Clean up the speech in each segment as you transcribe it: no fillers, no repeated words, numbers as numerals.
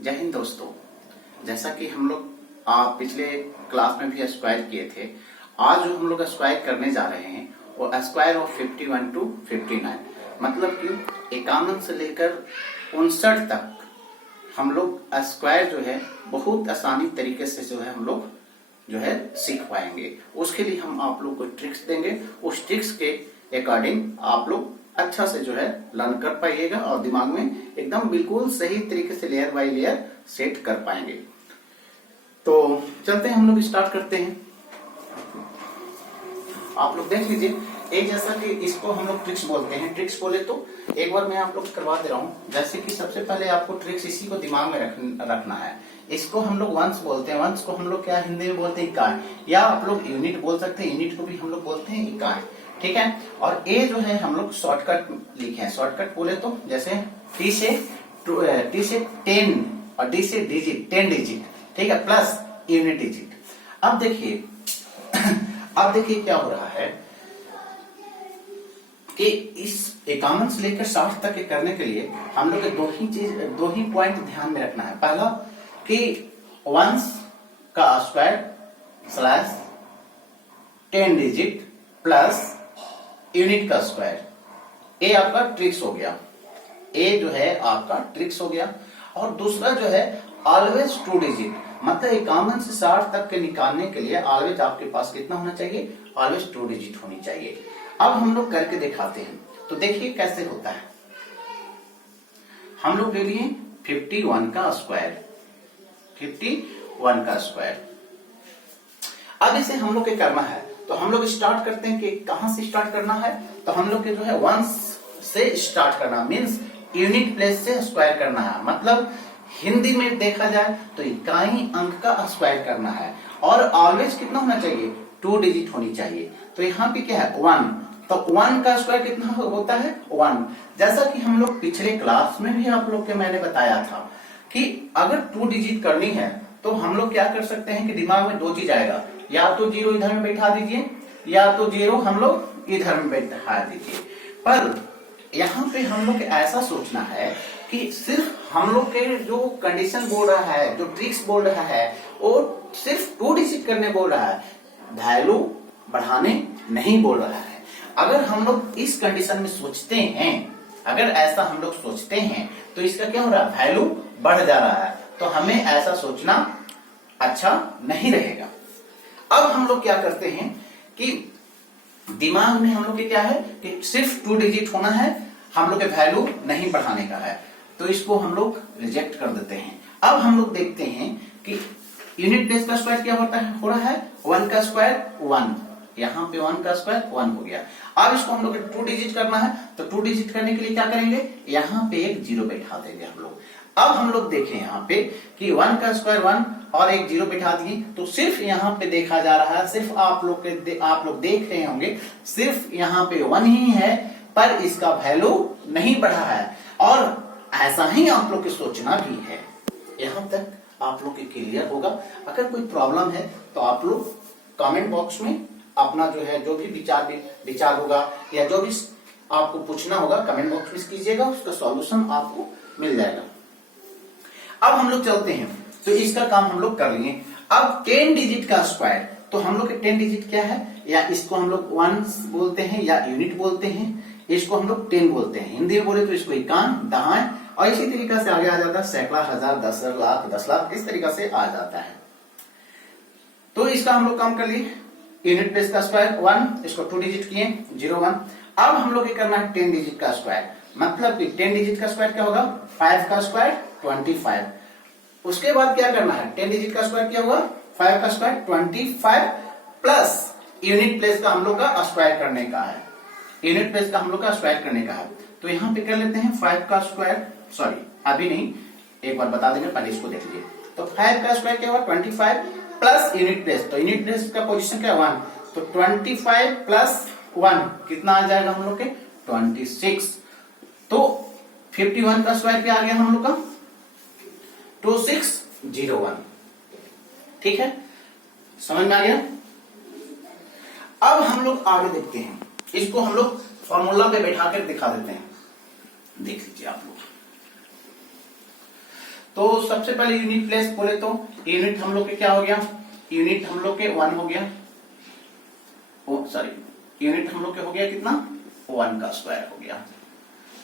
जय हिंद दोस्तों। जैसा कि हम लोग पिछले क्लास में भी स्क्वायर किए थे, आज जो हम लोग स्क्वायर करने जा रहे हैं वो स्क्वायर ऑफ 51 टू 59, मतलब कि 51 से लेकर 59 तक हम लोग स्क्वायर जो है बहुत आसानी तरीके से जो है हम लोग जो है सीख पाएंगे। उसके लिए हम आप लोग को ट्रिक्स देंगे, उस ट्रिक्स के अकॉर्डिंग आप लोग अच्छा से जो है लर्न कर पाइएगा और दिमाग में एकदम बिल्कुल सही तरीके से लेयर बाय लेयर सेट कर पाएंगे। तो चलते हैं, हम लोग स्टार्ट करते हैं। आप लोग देख लीजिए, एक जैसा कि इसको हम लोग ट्रिक्स बोलते हैं। ट्रिक्स बोले तो एक बार मैं आप लोग करवा दे रहा हूँ। जैसे कि सबसे पहले आपको ट्रिक्स इसी को दिमाग में रखना है। इसको हम लोग वंस बोलते हैं। वंस को हम लोग क्या हिंदी में बोलते हैं? इकाई, या आप लोग यूनिट बोल सकते हैं। यूनिट को भी हम लोग बोलते हैं इकाई, ठीक है। और ए जो है हम लोग शॉर्टकट लिखे हैं। शॉर्टकट बोले तो जैसे टी से 10 और डी से डिजिट 10 डिजिट, ठीक है, प्लस यूनिट डिजिट। अब देखिए क्या हो रहा है कि इस 51 से लेकर 60 तक के करने के लिए हम लोग दो ही पॉइंट ध्यान में रखना है। पहला कि वंस का square slash 10 digit plus unit का स्क्वायर। ये आपका ट्रिक्स हो गया। ए जो है आपका ट्रिक्स हो गया। और दूसरा जो है ऑलवेज 2 डिजिट, मतलब 51 से 60 तक के निकालने के लिए ऑलवेज आपके पास कितना होना चाहिए? ऑलवेज 2 डिजिट होनी चाहिए। अब हम लोग करके दिखाते हैं, तो देखिए कैसे होता है। हम लोग ले लिए 51 का स्क्वायर। अब इसे हम लोग के करना है, तो हम लोग स्टार्ट करते हैं कि कहां से स्टार्ट करना है। तो हम लोग के जो है वंस से स्टार्ट करना, मींस यूनिट प्लेस से स्क्वायर करना है। मतलब हिंदी में देखा जाए तो इकाई अंक का स्क्वायर करना है। और ऑलवेज कितना होना चाहिए? 2 डिजिट होनी चाहिए। तो यहाँ पे क्या है? 1। तो 1 का स्क्वायर कितना होता है? 1। जैसा कि हम लोग पिछले क्लास में भी आप लोग के मैंने बताया था कि अगर 2 डिजिट करनी है तो हम लोग क्या कर सकते हैं कि दिमाग में 2 चीज आएगा, या तो 0 इधर में बैठा दीजिए, या तो 0 हम लोग इधर में बैठा दीजिए। पर यहाँ पे हम लोग ऐसा सोचना है कि सिर्फ हम लोग के जो कंडीशन बोल रहा है, जो ट्रिक्स बोल रहा है, वो सिर्फ 2 डिजिट करने बोल रहा है, वैल्यू बढ़ाने नहीं बोल रहा है। अगर हम लोग इस कंडीशन में सोचते हैं, अगर ऐसा हम लोग सोचते हैं, तो इसका क्या हो रहा है? वैल्यू बढ़ जा रहा है। तो हमें ऐसा सोचना अच्छा नहीं रहेगा। अब हम लोग क्या करते हैं कि दिमाग में हम लोग के क्या है कि सिर्फ 2 डिजिट होना है, हम लोग के वैल्यू नहीं बढ़ाने का है, तो इसको हम लोग रिजेक्ट कर देते हैं। अब हम लोग देखते हैं कि यूनिट प्लेस का स्क्वायर क्या हो रहा है? 1 का स्क्वायर 1, यहाँ पे 1 का स्क्वायर 1 हो गया। अब इसको हम लोग 2 डिजिट करना है, तो 2 डिजिट करने के लिए क्या करेंगे? यहाँ पे एक 0 बैठा देंगे हम लोग। अब हम लोग देखें यहाँ पे कि 1 का स्क्वायर 1 और एक 0 बिठा दिए, तो सिर्फ यहाँ पे देखा जा रहा है, सिर्फ आप लोग देख रहे होंगे, सिर्फ यहाँ पे 1 ही है, पर इसका वैल्यू नहीं बढ़ा है। और ऐसा ही आप लोग के सोचना भी है। यहाँ तक आप लोग के क्लियर होगा। अगर कोई प्रॉब्लम है तो आप लोग कमेंट बॉक्स में अपना जो है जो भी विचार होगा या जो भी आपको पूछना होगा कमेंट बॉक्स में कीजिएगा, उसका सॉल्यूशन आपको मिल जाएगा। अब हम लोग चलते हैं, तो इसका काम हम लोग कर लिए। अब 10 डिजिट का स्क्वायर, तो हम लोग के 10 डिजिट क्या है? या इसको हम लोग वंस बोलते हैं या यूनिट बोलते हैं, इसको हम लोग 10 बोलते हैं। हिंदी में बोले तो इसको इकान, दहाई, और इसी तरीके से आगे आ जाता है सैकड़ा, हजार, 10 लाख, 10 लाख, इस तरीके से आ जाता है। तो इसका हम लोग काम कर लिए। यूनिट प्लेस का स्क्वायर 1, इसको 2 डिजिट किए 0 1। अब हम लोग ये करना है 10 डिजिट का स्क्वायर, मतलब कि 10 डिजिट का स्क्वायर क्या होगा? 5 का स्क्वायर 25। उसके बाद क्या करना है? 10 डिजिट का स्क्वायर क्या होगा? 5 का स्क्वायर 25 प्लस यूनिट प्लेस का हम लोग का स्क्वायर करने का है। यूनिट प्लेस का हम लोग का स्क्वायर करने का है, तो यहाँ पे कर लेते हैं 5 का स्क्वायर, सॉरी अभी नहीं, एक बार बता देंगे, पहले इसको देख लीजिए। तो 5 का स्क्वायर क्या होगा? 25 प्लस यूनिट प्लेस, तो यूनिट प्लेस का पोजीशन क्या है? 1, तो 25 प्लस 1 कितना आ जाएगा हम लोग के? 26। तो 51 का स्क्वायर क्या आ गया हम लोग का? 2601, ठीक है, समझ में आ गया। अब हम लोग आगे देखते हैं, इसको हम लोग फॉर्मूला पे बैठा कर दिखा देते हैं। देख लीजिए आप लोग। तो सबसे पहले यूनिट प्लेस बोले तो यूनिट हम लोग के क्या हो गया, यूनिट हम लोग के 1 हो गया, सॉरी यूनिट हम लोग के हो गया कितना 1 का स्क्वायर हो गया।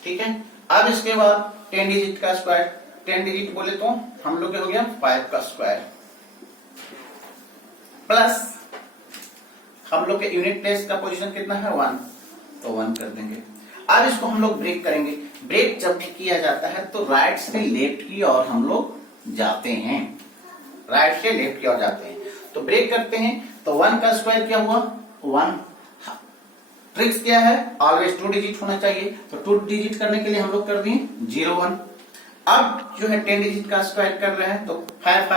ठीक है, अब इसके बाद 10 डिजिट का स्क्वायर, 10 डिजिट बोले तो हम लोग के हो गया 5 का स्क्वायर, प्लस हम लोग के यूनिट प्लेस का पोजीशन कितना है 1, तो 1 कर देंगे। अब इसको हम लोग ब्रेक करेंगे। ब्रेक जब भी किया जाता है तो राइट से लेफ्ट की ओर हम लोग जाते हैं, राइट से लेफ्ट की ओर जाते हैं। तो ब्रेक करते हैं तो 1 का स्क्वायर क्या हुआ 1। ट्रिक्स क्या है, ऑलवेज 2 डिजिट होना चाहिए, तो 2 डिजिट करने के लिए हम लोग कर दिए 0 1। अब जो है 10 डिजिट का स्क्वायर कर रहे हैं तो 5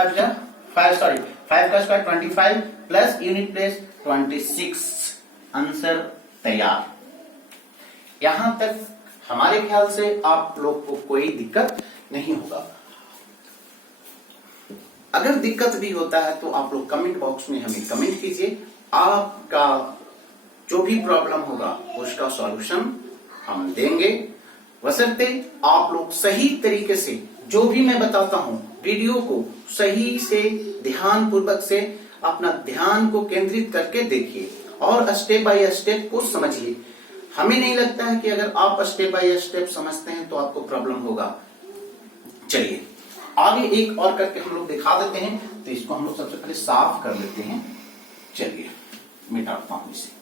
का square 25 plus unit place 26, answer तैयार। यहां तक हमारे ख्याल से आप लोग को कोई दिक्कत नहीं होगा। अगर दिक्कत भी होता है तो आप लोग कमेंट बॉक्स में हमें कमेंट कीजिए, आपका जो भी प्रॉब्लम होगा उसका सॉल्यूशन हम देंगे, बशर्ते आप लोग सही तरीके से जो भी मैं बताता हूं वीडियो को सही से ध्यान पूर्वक से अपना ध्यान को केंद्रित करके देखिए और स्टेप बाय स्टेप को समझिए। हमें नहीं लगता है कि अगर आप स्टेप बाय स्टेप समझते हैं तो आपको प्रॉब्लम होगा। चलिए आगे एक और करके हम लोग दिखा देते हैं, तो इसको हम लोग सबसे पहले साफ कर लेते हैं। चलिए मिटाता हूं इसे।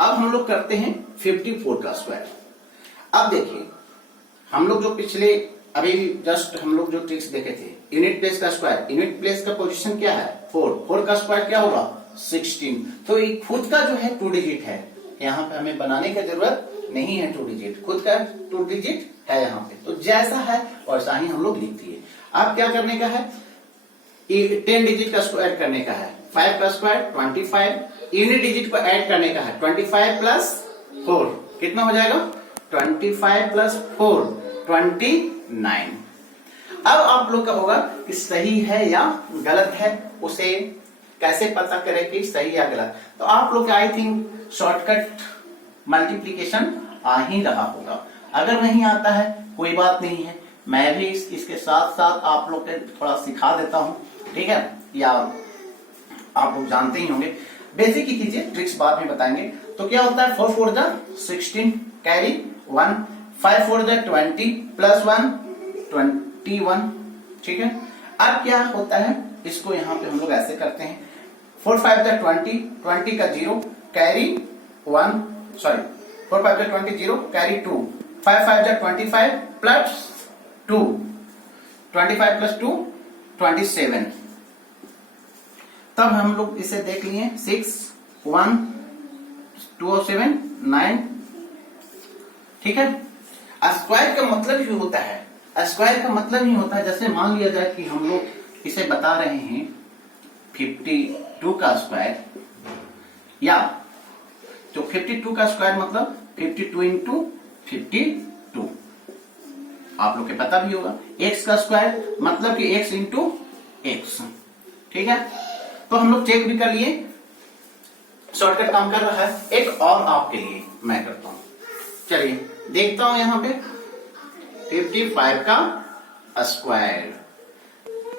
अब हम लोग करते हैं 54 का स्क्वायर। अब देखिए हम लोग जो पिछले अभी जस्ट हम लोग जो ट्रिक्स देखे थे, यूनिट प्लेस का स्क्वायर, यूनिट प्लेस का पोजीशन क्या है 4 का स्क्वायर क्या होगा 16। तो ये खुद का जो है 2 डिजिट है, यहाँ पे हमें बनाने की जरूरत नहीं है। 2 डिजिट खुद का 2 डिजिट है यहाँ पे, तो जैसा है वैसा ही हम लोग लिख दिए। अब क्या करने का है, 10 डिजिट का स्क्वायर करने का है, 5 का स्क्वायर 25, यूनिट डिजिट को ऐड करने का है 25 प्लस 4 कितना हो जाएगा 25 प्लस 4 29। अब आप लोग का होगा कि सही है या गलत है, उसे कैसे पता करें कि सही या गलत। तो आप लोग आई थिंक शॉर्टकट मल्टीप्लीकेशन आ ही रहा होगा। अगर नहीं आता है कोई बात नहीं है, मैं भी इसके साथ साथ आप लोग को थोड़ा सिखा देता हूं, ठीक है, या आप लोग जानते ही होंगे। बेसिक ही कीजिए, ट्रिक्स बाद में बताएंगे। तो क्या होता है 4 4 जा 16 कैरी 1, 5 4 जा 20 प्लस 1 21। ठीक है, अब क्या होता है इसको यहाँ पे हम लोग ऐसे करते हैं, 4 5 जा 20, 20 का 0 कैरी 1, सॉरी 4 5 जा 20 0 कैरी 2, 5 5 जा 25 प्लस 2, 25 प्लस 2 27। तब हम लोग इसे देख लिए 6 1 207 9। ठीक है, स्क्वायर का मतलब ही होता है, स्क्वायर का मतलब ही होता है, जैसे मान लिया जाए कि हम लोग इसे बता रहे हैं 52 का स्क्वायर, या तो 52 का स्क्वायर मतलब 52 इंटू 52, आप लोग के पता भी होगा। x का स्क्वायर मतलब कि x इंटू एक्स। ठीक है, तो हम लोग चेक भी कर लिए, शॉर्टकट काम कर रहा है। एक और आपके लिए मैं करता हूं, चलिए देखता हूं यहां पे 55 का स्क्वायर।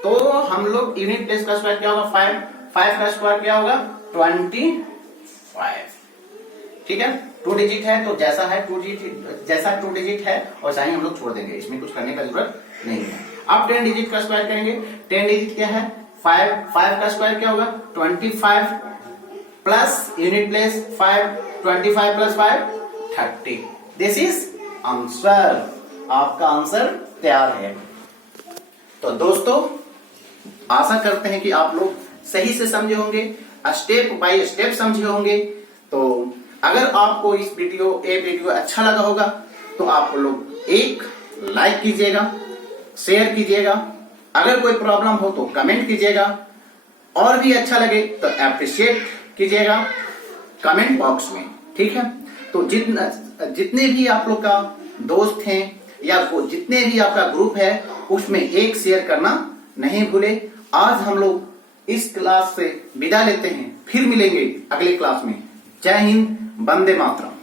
तो हम लोग यूनिट प्लेस का स्क्वायर क्या होगा 5, 5 का स्क्वायर क्या होगा 25। ठीक है, 2 डिजिट है तो जैसा है 2 डिजिट है वैसा ही हम लोग छोड़ देंगे, इसमें कुछ करने का जरूरत नहीं है। अब 10 डिजिट का स्क्वायर करेंगे, 10 डिजिट क्या है 5 का स्क्वायर क्या होगा 25 plus unit place 5, 25 plus 5 30। This is answer, आपका आंसर तैयार है। तो दोस्तों आशा करते हैं कि आप लोग सही से समझे होंगे, स्टेप बाय स्टेप समझे होंगे। तो अगर आपको इस वीडियो अच्छा लगा होगा तो आप लोग एक लाइक कीजिएगा, शेयर कीजिएगा, अगर कोई प्रॉब्लम हो तो कमेंट कीजिएगा, और भी अच्छा लगे तो अप्रिशिएट कीजिएगा कमेंट बॉक्स में। ठीक है, तो जितने भी आप लोग का दोस्त हैं या जितने भी आपका ग्रुप है उसमें एक शेयर करना नहीं भूले। आज हम लोग इस क्लास से विदा लेते हैं, फिर मिलेंगे अगले क्लास में। जय हिंद, वंदे मातरम।